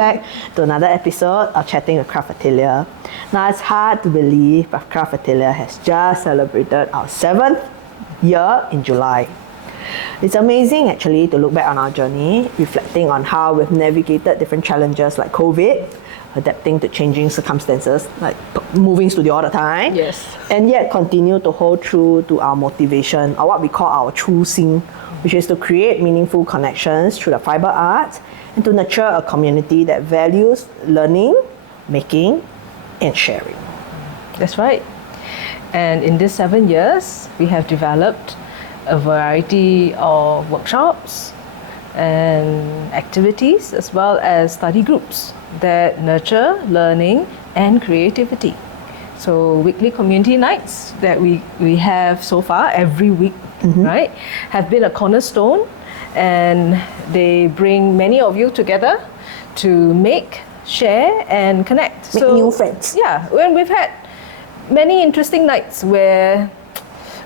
back to another episode of Chatting with Craft Atelier. Now, it's hard to believe that Craft Atelier has just celebrated our 7th year in July. It's amazing actually to look back on our journey, reflecting on how we've navigated different challenges like COVID, adapting to changing circumstances like moving studio all the time, yes, and yet continue to hold true to our motivation, or what we call our true sin, which is to create meaningful connections through the fiber arts and to nurture a community that values learning, making, and sharing. That's right. And in these 7 years, we have developed a variety of workshops and activities, as well as study groups that nurture learning and creativity. So weekly community nights that we have so far every week, right, have been a cornerstone, and they bring many of you together to make, share, and connect. Make new friends. Yeah, when we've had many interesting nights where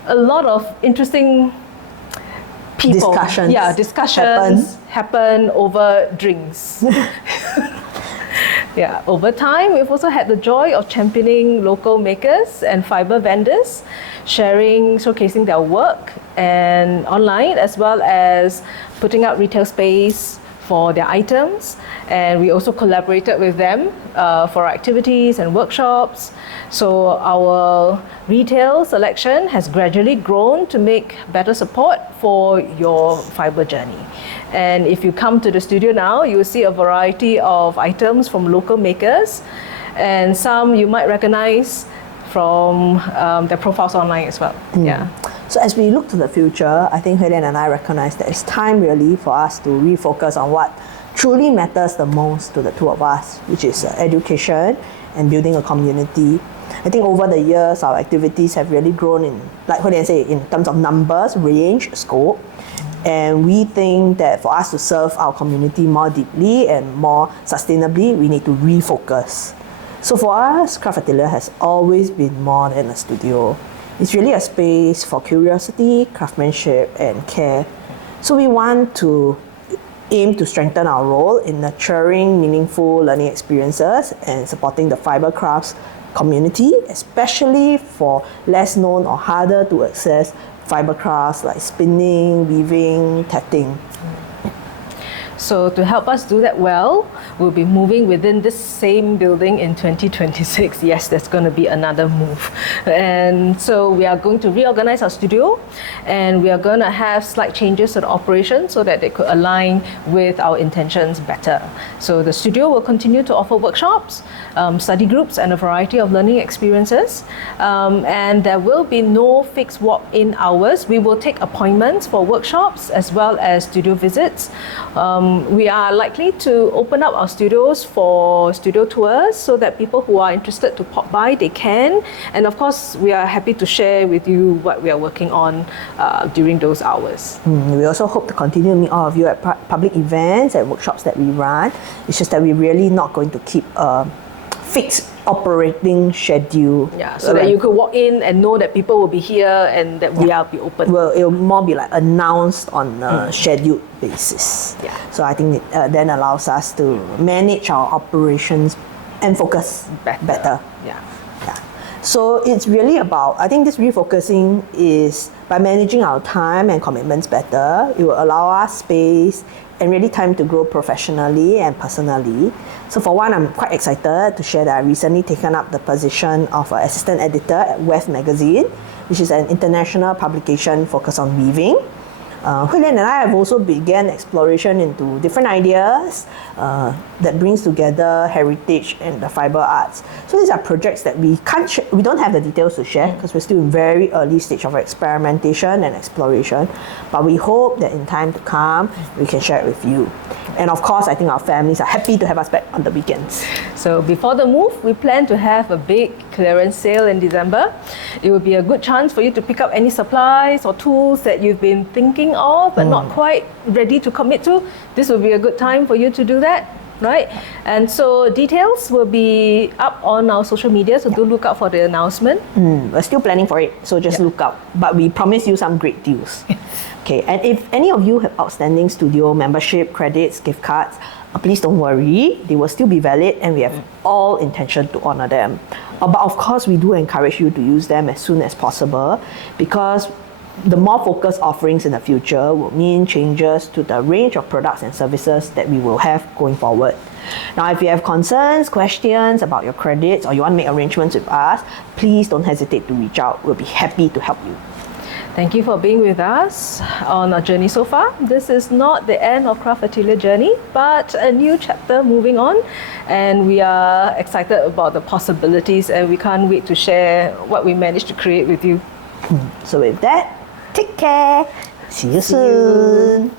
a lot of interesting people, discussions happen over drinks. Yeah, over time, we've also had the joy of championing local makers and fiber vendors, showcasing their work and online, as well as putting up retail space for their items. And we also collaborated with them for activities and workshops. So our retail selection has gradually grown to make better support for your fiber journey. And if you come to the studio now, you will see a variety of items from local makers, and some you might recognize from their profiles online as well. Yeah. So as we look to the future, I think Hui Lian and I recognize that it's time really for us to refocus on what truly matters the most to the two of us, which is education and building a community. I think over the years, our activities have really grown in, like Hui Lian said, in terms of numbers, range, scope. And we think that for us to serve our community more deeply and more sustainably, we need to refocus. So for us, Craft Atelier has always been more than a studio. It's really a space for curiosity, craftsmanship, and care. So we want to aim to strengthen our role in nurturing meaningful learning experiences and supporting the fiber crafts community, especially for less known or harder to access fiber crafts like spinning, weaving, tatting. So to help us do that well, we'll be moving within this same building in 2026. Yes, there's going to be another move. And so we are going to reorganize our studio, and we are going to have slight changes to the operation so that they could align with our intentions better. So the studio will continue to offer workshops, study groups, and a variety of learning experiences. And there will be no fixed walk-in hours. We will take appointments for workshops as well as studio visits. We are likely to open up our studios for studio tours so that people who are interested to pop by, they can. And of course, we are happy to share with you what we are working on during those hours. We also hope to continue to meet all of you at public events and workshops that we run. It's just that we're really not going to keep a fixed operating schedule. Yeah, so that you could walk in and know that people will be here and that we will be open. Well, it will more be like announced on a scheduled basis. Yeah. So I think it then allows us to manage our operations and focus better. Yeah. So it's really about, I think this refocusing is by managing our time and commitments better. It will allow us space and really time to grow professionally and personally. So for one, I'm quite excited to share that I recently taken up the position of an assistant editor at Weft Magazine, which is an international publication focused on weaving. Hui Lian and I have also began exploration into different ideas that brings together heritage and the fiber arts. So these are projects that we don't have the details to share because we're still in very early stage of experimentation and exploration. But we hope that in time to come, we can share it with you. And of course, I think our families are happy to have us back on the weekends. So before the move, we plan to have a big clearance sale in December. It will be a good chance for you to pick up any supplies or tools that you've been thinking of but not quite ready to commit to. This will be a good time for you to do that, right? And so details will be up on our social media, so do look out for the announcement. We're still planning for it, so just look out. But we promise you some great deals. Okay, and if any of you have outstanding studio membership, credits, gift cards, Please don't worry, they will still be valid and we have all intention to honor them. But of course, we do encourage you to use them as soon as possible, because the more focused offerings in the future will mean changes to the range of products and services that we will have going forward. Now, if you have concerns, questions about your credits, or you want to make arrangements with us, please don't hesitate to reach out. We'll be happy to help you. Thank you for being with us on our journey so far. This is not the end of Craft Atelier journey, but a new chapter moving on. And we are excited about the possibilities, and we can't wait to share what we managed to create with you. So with that, take care. See you soon.